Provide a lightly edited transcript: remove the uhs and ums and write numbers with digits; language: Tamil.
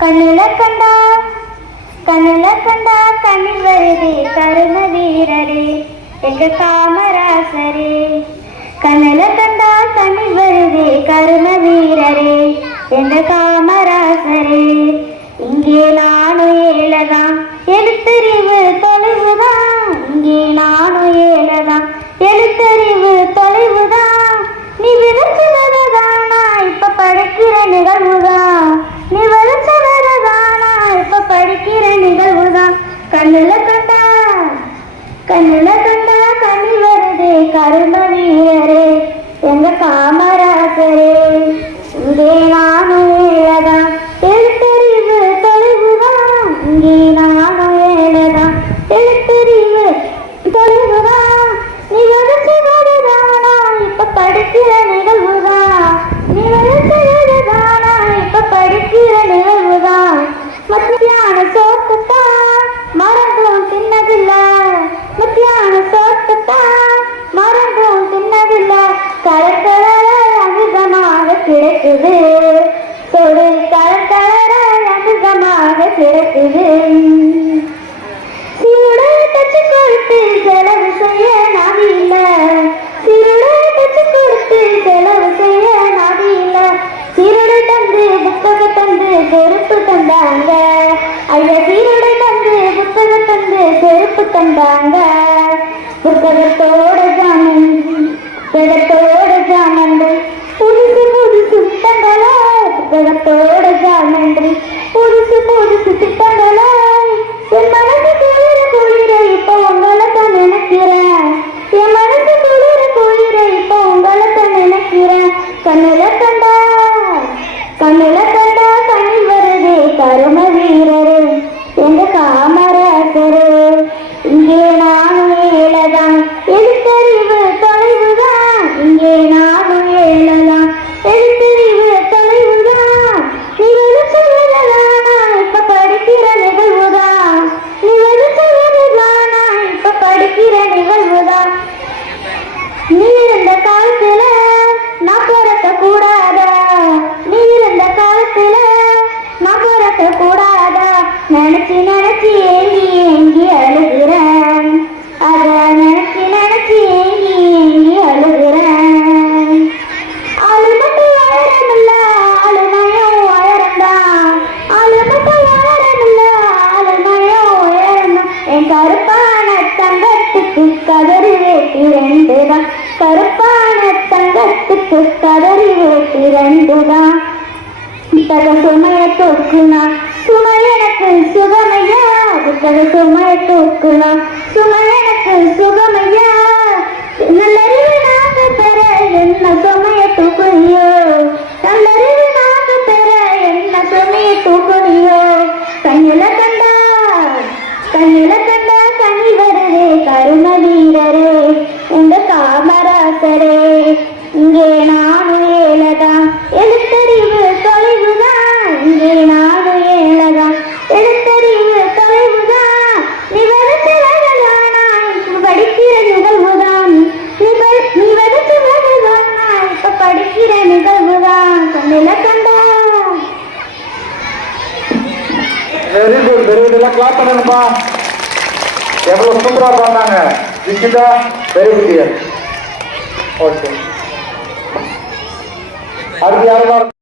கண்ணுல கண்டா கண்ணுல கண்டா கண்ணில் வருதே கருண வீரரே எங்க காமராசரே. கண்ணுல கண்டா கண்ணில் வருதே கருண வீரரே எங்க காமராசரே. இங்கே நானும் ஏழதான் எழுத்தறிவு தொலைவுதான், இங்கே நானும் ஏழதான் எழுத்தறிவு தொலைவுதான். நீ விளைச்சதானா இப்ப படிக்கிற நிகழ்வுதான், நீ விளைச்சதானா இப்ப படிக்கிற நிகழ்வுதான். கண்ணுல கண்டா கண்ணுல கண்டா கண்ணில் வருதே கருண வீரரே எங்க காமராசரே. இங்கே நானும் ஏழதான் எழுத்தறிவு தொலைவுதான், இங்கே நானும் ஏழதான் எழுத்தறிவு தொலைவுதான். நீ விளைச்சதானா இப்ப படிக்கிற நிகழ்வுதான், நீ விளைச்சதானா இப்ப படிக்கிற நிகழ்வுதான். மத்தியான சோத்துத்தான் மறந்தும் தின்னதில்ல, மத்தியான சோத்துத்தான் மறந்தும் தின்னதில்ல. கலக்கலர அமிர்தமாக கிடைக்குது, சொடு கலக்கலர அமிர்தமாக கிடைக்குது. சீருடை தச்சு கொடுத்து செலவு செய்ய நாதி இல்ல, சீருடை தச்சு கொடுத்து செலவு செய்ய நாதி இல்ல. சீருடை தந்து புத்தகம் தந்து செருப்பு தந்தாங்க ஐயா, சீருடை தந்து புத்தகம் தந்து செருப்பு தந்தாங்க. புத்தகத்தோட ஜாமன்று புதுசு புதுசு திட்டங்களா, புத்தகத்தோட ஜாமன்று புதுசு புதுசு திட்டங்களா. என் மனசு குளிர குளிர இப்ப உங்களை தான் நினைக்கிறேன், என் மனசு குளிர குளிர இப்ப உங்களை தான் நினைக்கிறேன். கண்ணுல கண்டா கண்ணுல கண்டா கண்ணில் வருதே கருண வீரரே எங்க காமராசரே. இங்கே நானும் ஏழதான் எழுத்தறிவு தொலைவுதான், இங்கே நானும் ஏழதான் எழுத்தறிவு தொலைவுதான். நீ வெளிச்சதானா இப்ப படிக்கிற நிகழ்வுதான், நீ வெளிச்சதானா இப்ப படிக்கிற நிகழ்வுதான். நீ இருந்த காலத்துல நான் பிறக்க கூடாதா, நீ இருந்த காலத்துல நான் பிறக்க கூடாதா. நினைச்சு நினைச்சு ஏங்கி ஏங்கி அழுகிறேன், அத நினைச்சு நினைச்சு ஏங்கி ஏங்கி அழுகிறேன். ஆளு மட்டும் உயரமில்ல ஆளுநயம் உயரம்தான், ஆளு மட்டும் உயரமில்ல ஆளுநயம் உயரம்தான். என் கருப்பான தங்கத்துக்கு கதறி வேட்டி ரெண்டுதான், கருப்பான தங்கத்துக்கு கதறி வேட்டி ரெண்டுதான். புத்தக சுமைய தூக்குனா சுமை எனக்கு சுகமையா, புத்தக சுமைய தூக்குனா சுமை எனக்கு சுகமையா. நல்லறிவு நாக பெற என்ன சுமைய தூக்குறியோ, நல்லறிவு நாக பெற என்ன சுமைய தூக்குறியோ. கண்ணுல கண்டா கண்ணுல கண்டா கண்ணில் வருதே கருண வீரரே எங்க காமராசரே. இங்கே நானும் ஏழதான் எழுத்தறிவு தொலைவுதான், இங்கே நானும் ஏழதான் எழுத்தறிவு தொலைவுதான். நீ விளைச்சதானா இப்ப படிக்கிற நிகழ்வுதான், நீ விளைச்சதானா இப்ப படிக்கிற நிகழ்வுதான். கண்ணுல கண்டா. வெரி குட் வெரி குட், எல்லாம் கிளாப் பண்ணுங்கப்பா. எவ்வளவு சூப்பரா பண்ணாங்க விக்கிதா, வெரி குட். ஓகே, அடுத்து யாரும்